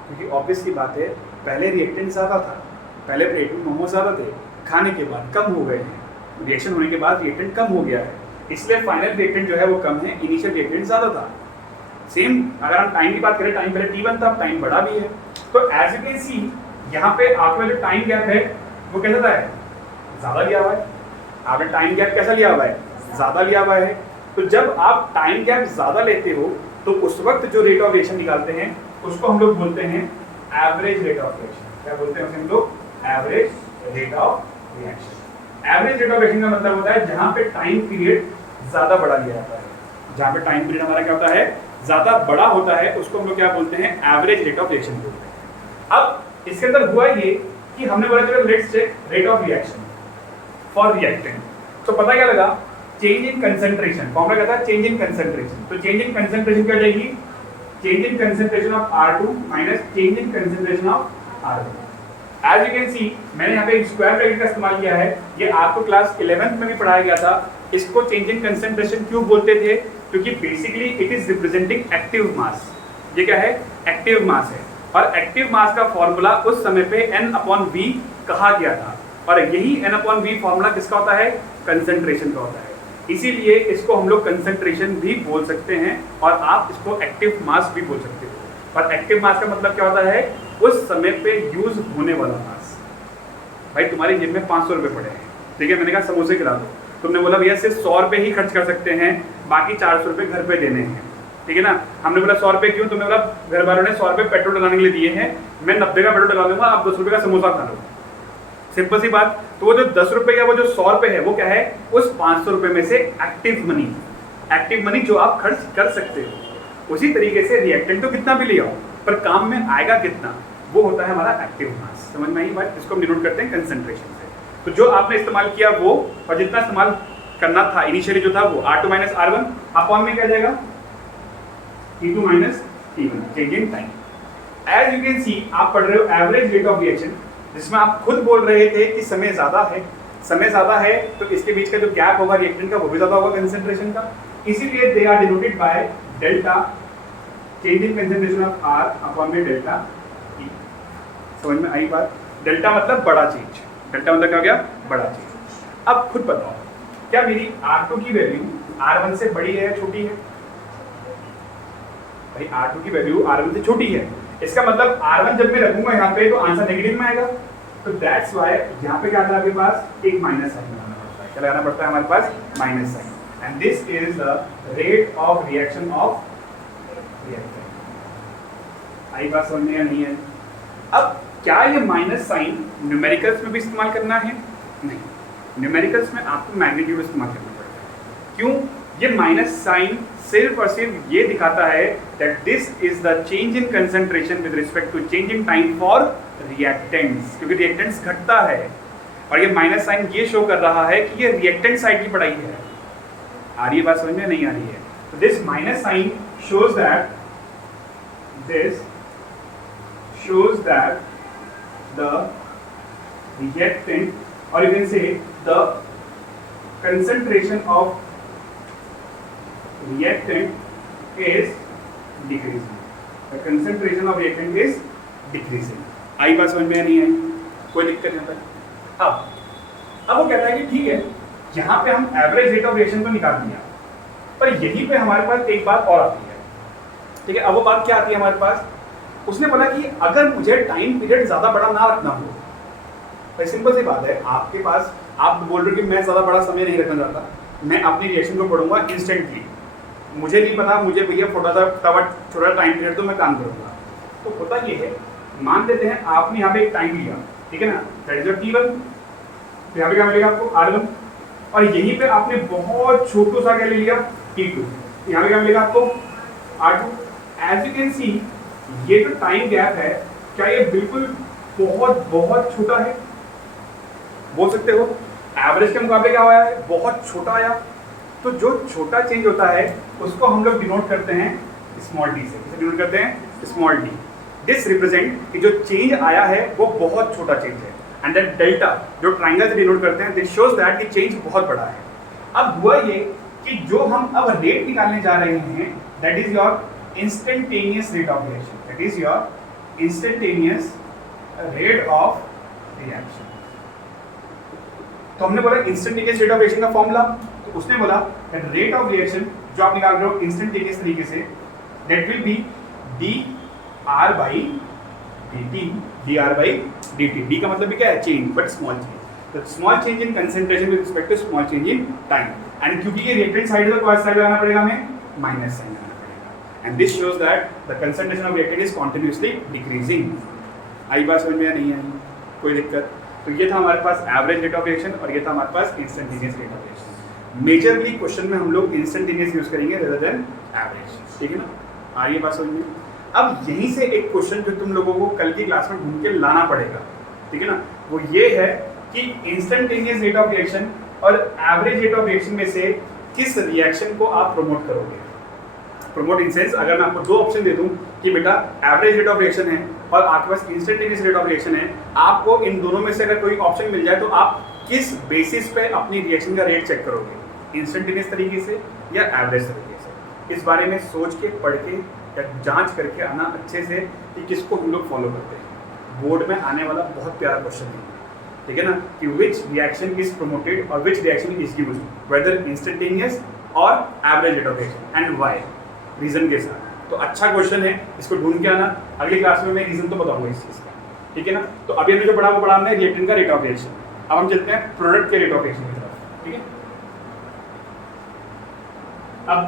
क्योंकि ऑब्वियस सी बात है पहले रिएक्टेंट ज़्यादा था, पहले रिएक्टेंट मोमो ज़्यादा थे, खाने के बाद कम हो गए हैं, रिएक्शन होने के बाद रिएक्टेंट कम हो गया है, इसलिए फाइनल रिएक्टेंट जो है वो कम है, इनिशियल रिएक्टेंट ज़्यादा था। सेम अगर हम टाइम की बात करें, टाइम पहले t1 था, अब टाइम बड़ा भी है। तो एज यू कैन सी यहाँ पे आपका जो टाइम गैप है वो कैसा था, ज़्यादा लिया हुआ है। आपने टाइम गैप कैसा लिया हुआ है, ज़्यादा लिया हुआ है। तो जब आप टाइम गैप ज़्यादा लेते हो तो उस वक्त जो रेट ऑफ रिएक्शन निकालते हैं उसको हम लोग बोलते हैं एवरेज रेट ऑफ रिएक्शन। क्या बोलते हैं उसे हम लोग, average rate of reaction. Average rate of reaction का मतलब होता है जहाँ पे टाइम पीरियड ज़्यादा बड़ा लिया जाता है, जहाँ पे टाइम पीरियड हमारा क्या होता है, ज़्यादा बड़ा होता है, उसको हम लोग क्या बोलते हैं, एवरेज रेट ऑफ रिएक्शन बोलते हैं। अब इसके अंदर हुआ ये कि हमने बोला चलो let's check rate of reaction for reactant. तो पता क्या लगा, चेंज इन कंसंट्रेशन, फॉर्मूला क्या था, चेंज इन कंसंट्रेशन। तो चेंज इन कंसंट्रेशन क्या जाएगी, change in concentration of R2 minus change in concentration of R1। As you can see मैंने यहाँ पे एक स्क्वायर ब्रैकेट का इस्तेमाल किया है, ये आपको क्लास 11th में भी पढ़ाया गया था। इसको चेंज इन कंसंट्रेशन क्यों बोलते थे, क्योंकि basically it is representing active mass. ये क्या है, एक्टिव मास है, और एक्टिव मास का फॉर्मूला उस समय पे n/v कहा गया था, और यही n/v फॉर्मूला किसका होता है, कंसंट्रेशन का होता है। इसीलिए इसको हम लोग कंसंट्रेशन भी बोल सकते हैं, और आप इसको एक्टिव मास भी बोल सकते हो। और एक्टिव मास का मतलब क्या होता है, उस समय पे यूज होने वाला मास। भाई तुम्हारी जेब में 500 रुपये पड़े हैं, ठीक है, मैंने कहा समोसे खिला दो, तुमने बोला भैया सिर्फ 100 रुपये ही खर्च कर सकते हैं, बाकी 400 रुपये घर पे देने हैं, ठीक है ना। हमने बोला 100 रुपये क्यों, तुमने बोला घर वालों ने 100 रुपये पेट्रोल डलाने के लिए दिए हैं, मैं 90 का पेट्रोल डला दूंगा, आप 10 रुपये का समोसा खा लो, सिंपल सी बात। तो वो जो 10 रुपये या वो जो 100 रुपये है वो क्या है, उस 500 रुपये में से एक्टिव मनी जो आप खर्च कर सकते हो। उसी तरीके से रिएक्टेंट तो कितना भी ले आओ पर काम में आएगा कितना, वो होता है हमारा एक्टिव मास। समझ में आई बात, इसको हम डिनोट करते हैं कंसंट्रेशन से। तो जो आपने इस्तेमाल किया वो, और जितना इस्तेमाल करना था इनिशियली जो था वो R2 माइनस R1 अपॉन में क्या जाएगा, T2 minus T1, change in time. As you can see आप पढ़ रहे हो एवरेज रेट ऑफ रिएक्शन, जिसमें आप खुद बोल रहे थे कि समय ज़्यादा है तो इसके बीच का जो गैप होगा रिएक्टेंट का वो भी ज़्यादा होगा कंसंट्रेशन का, इसीलिए they are denoted by delta, change in concentration of R upon में डेल्टा T। समझ में आई बात, डेल्टा मतलब बड़ा चीज, डेल्टा मतलब क्या हो गया, बड़ा चीज। अब खुद बताओ क्या मेरी R2 की वैल्यू R1 से बड़ी है या छोटी है, भाई R2 की वैल्यू R1 से छोटी है, इसका मतलब R1 जब मैं रखूंगा यहाँ पे तो आंसर नेगेटिव में आएगा। तो दैट्स व्हाई यहाँ पे क्या आता है आपके पास, एक माइनस साइन लगाना पड़ता है। क्या लगाना पड़ता है हमारे पास, minus sign, and this is the rate of reaction of reactant. आई बात समझ में या नहीं है। अब क्या ये माइनस साइन न्यूमेरिकल्स में भी इस्तेमाल करना है, नहीं, न्यूमेरिकल्स में आपको मैग्नीट्यूड इस्तेमाल करना पड़ता है। क्यों, ये माइनस साइन सिर्फ और सिर्फ ये दिखाता है that this is the change in concentration with respect to change in time for reactants, क्योंकि रिएक्टेंट्स घटता है, और ये माइनस साइन ये शो कर रहा है कि ये रिएक्टेंट साइड की पढ़ाई है। आ रही है बात समझ में, नहीं आ रही है। तो this minus sign shows that the reactant, or you can say the concentration of reactant is decreasing. The concentration of reactant is decreasing. आई बात समझ में नहीं आई? कोई दिक्कत नहीं है? अब वो कहता है कि ठीक है, यहाँ पे हम एवरेज रेट ऑफ रिएक्शन तो निकाल दिया, पर यहीं पे हमारे पास एक बात और आती है। ठीक है, अब वो बात क्या आती है हमारे पास? उसने बोला कि अगर मुझे टाइम पीरियड ज्यादा बड़ा ना रखना हो, तो सिंपल सी बात है, आपके पास आप बोल रहे हो कि मैं ज्यादा बड़ा समय नहीं रखना चाहता, मैं अपनी रिएक्शन को पढ़ूंगा इंस्टेंटली, मुझे नहीं पता, मुझे भैया थोड़ा छोटा टाइम पीरियड तो मैं काम करूंगा। तो होता ये है, मान लेते हैं आपने यहाँ पे एक टाइम लिया, ठीक है ना, दैट इज योर T1, तो यहाँ पे क्या मिलेगा आपको R1, और यहीं पे आपने बहुत छोटू सा क्या ले लिया T2, यहाँ पे क्या मिलेगा आपको R2। एज यू कैन सी, ये जो टाइम गैप है, क्या ये बिल्कुल बहुत बहुत छोटा है? बोल सकते हो एवरेज के मुकाबले क्या आया है, बहुत छोटा आया। तो जो छोटा चेंज होता है उसको हम लोग डिनोट करते हैं स्मॉल डी से। किसे डिनोट करते हैं? Small D. दिस रिप्रेजेंट कि जो चेंज आया है वो बहुत छोटा चेंज है, एंड दैट डेल्टा जो ट्राइंगल से डिनोट करते हैं, दिस शोज दैट कि चेंज बहुत बड़ा है। अब हुआ ये कि जो हम अब रेट निकालने जा रहे हैं, that is your instantaneous rate of reaction, that is your instantaneous rate of reaction। तो हमने बोला instantaneous rate of reaction का फॉर्मूला, तो उसने बोला rate of reaction जो आप निकाल रहे हो instantaneous तरीके से, that will be dr by dt, dr by dt। d का मतलब भी क्या है? Change, but small change. तो small change in concentration with respect to small change in time, and क्योंकि ये रिएक्टेंट साइड है तो कौन सा साइड लगाना पड़ेगा हमें? Minus sign. And this shows that the concentration of reactant is continuously decreasing। आई बात समझ में या नहीं आई? कोई दिक्कत? तो ये था हमारे पास एवरेज रेट ऑफ रिएक्शन, और ये था हमारे पास instantaneous rate of reaction. Majorly question में हम लोग इंस्टेंटेनियस यूज करेंगे रेदर देन एवरेज, ठीक है ना? आ रही है बात समझ में? अब यहीं से एक क्वेश्चन जो तुम लोगों को कल की क्लास में ढूंढ के लाना पड़ेगा, ठीक है ना, वो ये है कि इंस्टेंटेनियस रेट ऑफ रिएक्शन और एवरेज रेट ऑफ रिएक्शन में से किस रिएक्शन को आप प्रमोट करोगे? प्रमोट इन सेंस, अगर मैं आपको दो ऑप्शन दे दूं कि बेटा एवरेज रेट ऑफ रिएक्शन है और आपके पास इंस्टेंटेनियस रेट ऑफ रिएक्शन है, आपको इन दोनों में से अगर कोई ऑप्शन मिल जाए तो आप किस बेसिस पे अपनी रिएक्शन का रेट चेक करोगे? इंस्टेंटेनियस तरीके से या एवरेज तरीके से? इस बारे में सोच के, पढ़ के या जांच करके आना अच्छे से कि किसको हम लोग फॉलो करते हैं। बोर्ड में आने वाला बहुत प्यारा क्वेश्चन है, ठीक है ना, कि विच रिएक्शन इज प्रमोटेड और which reaction is used, whether instantaneous और average rate of reaction, and why, reason के साथ। तो अच्छा क्वेश्चन है, इसको ढूंढ के आना। अगली क्लास में मैं रीजन तो बताऊंगा इस चीज का, ठीक है ना। तो अभी हमने जो पढ़ा वो पढ़ा हमने रिएक्टेंट का रेट ऑफ रिएक्शन। अब हम चलते हैं प्रोडक्ट के रेट ऑफ रिएक्शन की तरफ, ठीक है। अब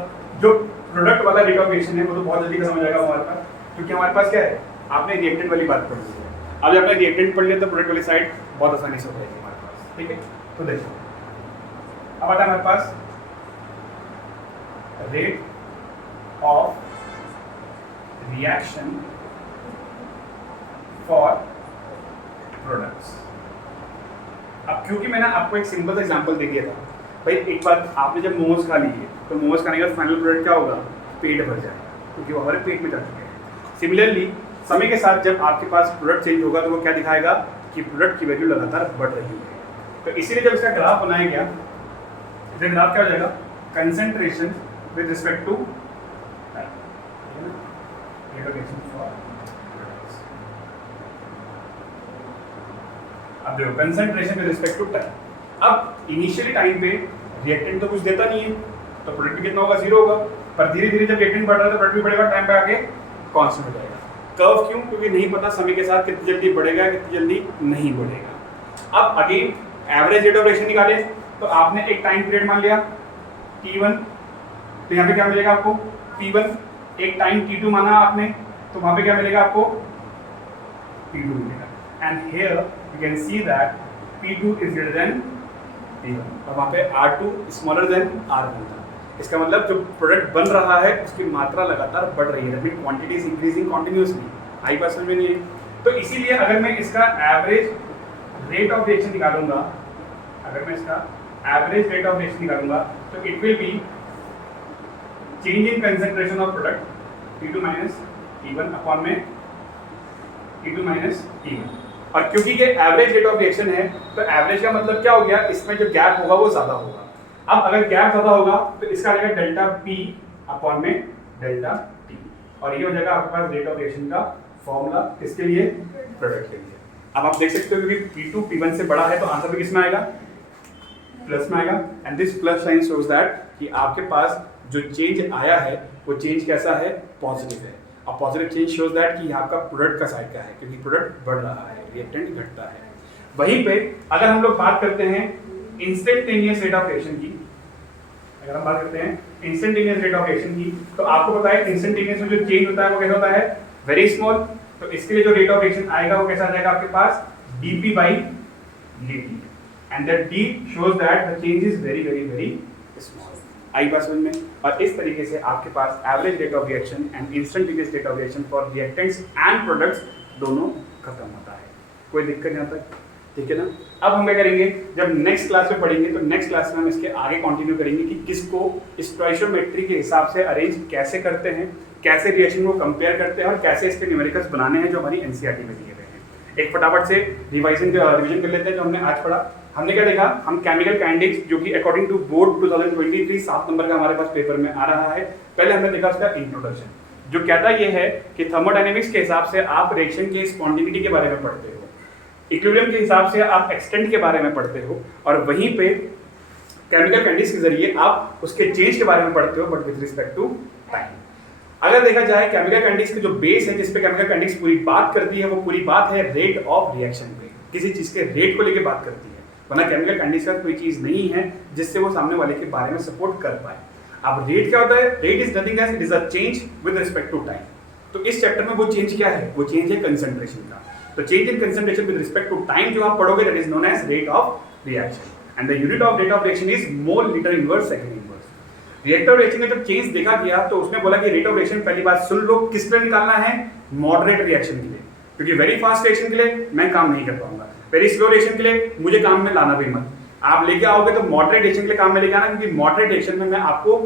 जो प्रोडक्ट वाला रेट ऑफ रिएक्शन है वो तो बहुत जल्दी का समझ आएगा हमारे पास, क्योंकि हमारे पास क्या है, आपने रिएक्टेंट वाली बात पढ़ ली है। अब जब आपने रिएक्टेंट पढ़ लिया तो प्रोडक्ट वाली साइड बहुत आसानी से हो जाएगी हमारे पास, ठीक है। तो देखो अब आता है हमारे पास rate of reaction for products। अब क्योंकि मैंने आपको एक सिंपल सा एग्जांपल दे दिया था, भाई एक बार आपने जब मोमोज खा लिए तो मोमोज खाने का फाइनल प्रोडक्ट क्या होगा? पेट भर जाएगा, क्योंकि वो हमारे पेट में जा चुके हैं। सिमिलरली समय के साथ जब आपके पास प्रोडक्ट चेंज होगा तो वो क्या दिखाएगा कि प्रोडक्ट की वैल्यू लगातार बढ़ रही है। तो इसीलिए जब इसका ग्राफ बनाया गया, इसका ग्राफ क्या हो जाएगा? कंसेंट्रेशन विद रिस्पेक्ट टू अब देखो concentration with respect to time. अब इनिशियली टाइम पे रिएक्टेंट तो कुछ देता नहीं है, तो प्रोडक्ट कितना होगा? 0 होगा। पर धीरे धीरे जब रिएक्टेंट बढ़ रहा है तो प्रोडक्ट भी बढ़ेगा, टाइम पे आके कांस्टेंट हो जाएगा। कर्व क्यों? क्योंकि नहीं पता समय के साथ कितनी जल्दी बढ़ेगा, कितनी जल्दी नहीं बढ़ेगा। अब again average rate of reaction निकाले, तो आपने एक टाइम पीरियड मान लिया T1, तो यहाँ पे क्या मिलेगा आपको? P1। एक टाइम T2 माना आपने, तो वहां पे क्या मिलेगा आपको? P2 मिलेगा। And here you can see that P2 is greater than P1, और वहां पे R2 स्मॉलर देन R1 था। इसका मतलब जो प्रोडक्ट बन रहा है उसकी मात्रा लगातार बढ़ रही है, that mean quantity is increasing continuously. आई बात समझ में नहीं है? तो इसीलिए अगर मैं इसका एवरेज रेट ऑफ रिएक्शन निकालूंगा, अगर मैं इसका एवरेज रेट ऑफ रिएक्शन निकालूंगा तो it will be change in concentration of product T2 minus T1 upon में T2 minus T1, और क्योंकि ये एवरेज रेट ऑफ रिएक्शन है तो एवरेज का मतलब क्या हो गया, इसमें जो गैप होगा वो ज्यादा होगा। अब अगर गैप ज्यादा होगा तो इसका आ जाएगा डेल्टा पी अपॉन में डेल्टा टी, और ये हो जाएगा आपके पास रेट ऑफ रिएक्शन का फॉर्मूला किसके लिए, प्रोडक्ट के लिए। अब आप देख सकते हो कि P2 P1 से बड़ा है तो आंसर भी किसमें आएगा, प्लस में आएगा। And this plus sign shows that कि आपके पास जो चेंज आया है वो चेंज कैसा है, पॉजिटिव है। अब पॉजिटिव चेंज शोज दैट कि आपका प्रोडक्ट का साइड का है, क्योंकि प्रोडक्ट बढ़ रहा है, रिएक्टेंट घटता है। वहीं पे अगर हम लोग बात करते हैं इंस्टेंटेनियस रेट ऑफ रिएक्शन की, अगर हम बात करते हैं इंस्टेंटेनियस रेट ऑफ रिएक्शन की, तो आपको पता है इंस्टेंटेनियस में जो चेंज होता है वो कैसा होता है, वेरी स्मॉल। तो इसके लिए जो रेट ऑफ रिएक्शन आएगा वो कैसा आ जाएगा आपके पास, dp by dt, and that d shows that the change is very very very small। आई बात समझ में। और इस तरीके से आपके पास average rate of reaction and instantaneous rate of reaction for reactants and products दोनों खत्म होता है। कोई दिक्कत यहाँ तक, ठीक है ना। अब हम क्या करेंगे, जब नेक्स्ट क्लास में पढ़ेंगे तो नेक्स्ट क्लास में हम इसके आगे कंटिन्यू करेंगे कि किसको स्टोइशियोमेट्री के हिसाब से अरेंज कैसे करते हैं, कैसे रिएक्शन को कंपेयर करते हैं और कैसे इसके न्यूमेरिकल्स बनाने हैं जो हमारी एनसीईआरटी में दिए हुए हैं। एक फटाफट से रिवीजन कर लेते हैं जो हमने आज पढ़ा। हमने क्या देखा, हम केमिकल काइनेटिक्स जो कि अकॉर्डिंग टू बोर्ड 2023 7 नंबर का हमारे पास पेपर में आ रहा है, पहले हमने देखा उसका इंट्रोडक्शन, जो कहता ये है कि थर्मोडायनेमिक्स के हिसाब से आप रिएक्शन के स्पॉन्टेनिटी के बारे में पढ़ते हो, इक्विलिब्रियम के हिसाब से आप एक्सटेंट के बारे में पढ़ते हो, और वहीं पे केमिकल काइनेटिक्स के जरिए आप उसके चेंज के बारे में पढ़ते हो, but with respect to time. अगर देखा जाए केमिकल काइनेटिक्स की जो बेस है जिस पे केमिकल काइनेटिक्स पूरी बात करती है, वो पूरी बात है रेट ऑफ रिएक्शन पे, किसी चीज के रेट को लेके बात करती है। वरना केमिकल काइनेटिक्स का कोई चीज नहीं है जिससे वो सामने वाले के बारे में सपोर्ट कर पाए। अब रेट क्या होता है, rate is nothing else, it is a change with respect to time. तो इस चैप्टर में वो चेंज क्या है, वो चेंज है कंसंट्रेशन का। तो change in concentration with respect to time जो आप पढ़ोगे that is known as rate of reaction, and the unit of rate of reaction is mole litre inverse second inverse. Reactor reaction में जब change देखा गया तो उसने बोला कि रेट ऑफ रिएक्शन, पहली बात सुन लो, किस पे निकालना है, मॉडरेट रिएक्शन के लिए, क्योंकि वेरी फास्ट रिएक्शन के लिए मैं काम नहीं कर पाऊंगा, वेरी स्लो रिएक्शन के लिए मुझे काम में लाना भी मत। आप लेके आओगे तो मॉडरेट रिएक्शन के लिए काम में लेके आना, क्योंकि मॉडरेट रिएक्शन में मैं आपको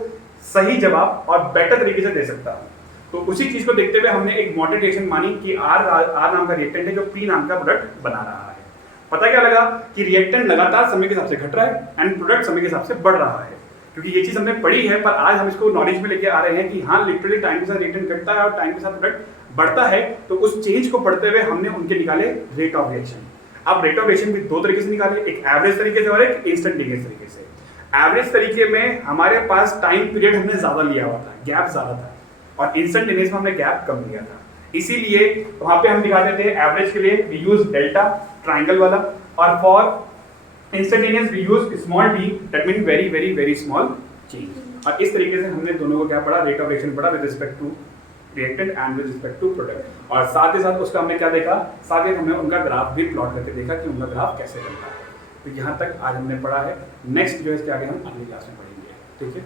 सही जवाब और बेटर तरीके से दे सकता हूं। तो उसी चीज को देखते हुए हमने एक मॉडरेट रिएक्शन मानी कि R नाम का रिएक्टेंट है जो P नाम का प्रोडक्ट बना रहा है। पता क्या लगा कि रिएक्टेंट लगातार समय के हिसाब से घट रहा है एंड प्रोडक्ट समय के हिसाब से बढ़ रहा है, क्योंकि ये चीज हमने पढ़ी है, पर आज हम इसको नॉलेज में लेके आ रहे हैं कि हाँ लिटरली टाइम के साथ रिएक्टेंट घटता है और टाइम के साथ प्रोडक्ट बढ़ता है। तो उस चेंज को पढ़ते हुए हमने उनके निकाले रेट ऑफ रिएक्शन। अब रेट ऑफ रिएक्शन भी दो तरीके से निकाले, एक एवरेज तरीके से और एक इंस्टेंटेनियस तरीके से। एवरेज तरीके में हमारे पास टाइम पीरियड हमने ज्यादा लिया हुआ था, गैप ज्यादा था, और इंस्टेंटेनियस में हमने गैप कम लिया था। इसीलिए वहां पे हम दिखाते थे एवरेज के लिए वी यूज डेल्टा ट्रायंगल वाला, और for instantaneous we use small d, that mean very very very small change. और इस तरीके से हमने दोनों को क्या पढ़ा, रेट ऑफ रिएक्शन पढ़ा with respect to reactant and with respect to product. और साथ ही साथ उसका हमने क्या देखा, साथ ही हमने उनका ग्राफ भी प्लॉट करके देखा कि उनका ग्राफ कैसे बनता है। तो यहाँ तक आज हमने पढ़ा है। नेक्स्ट जो है इसके आगे हम अगली क्लास में पढ़ेंगे, ठीक है।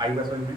आई बात समझ में।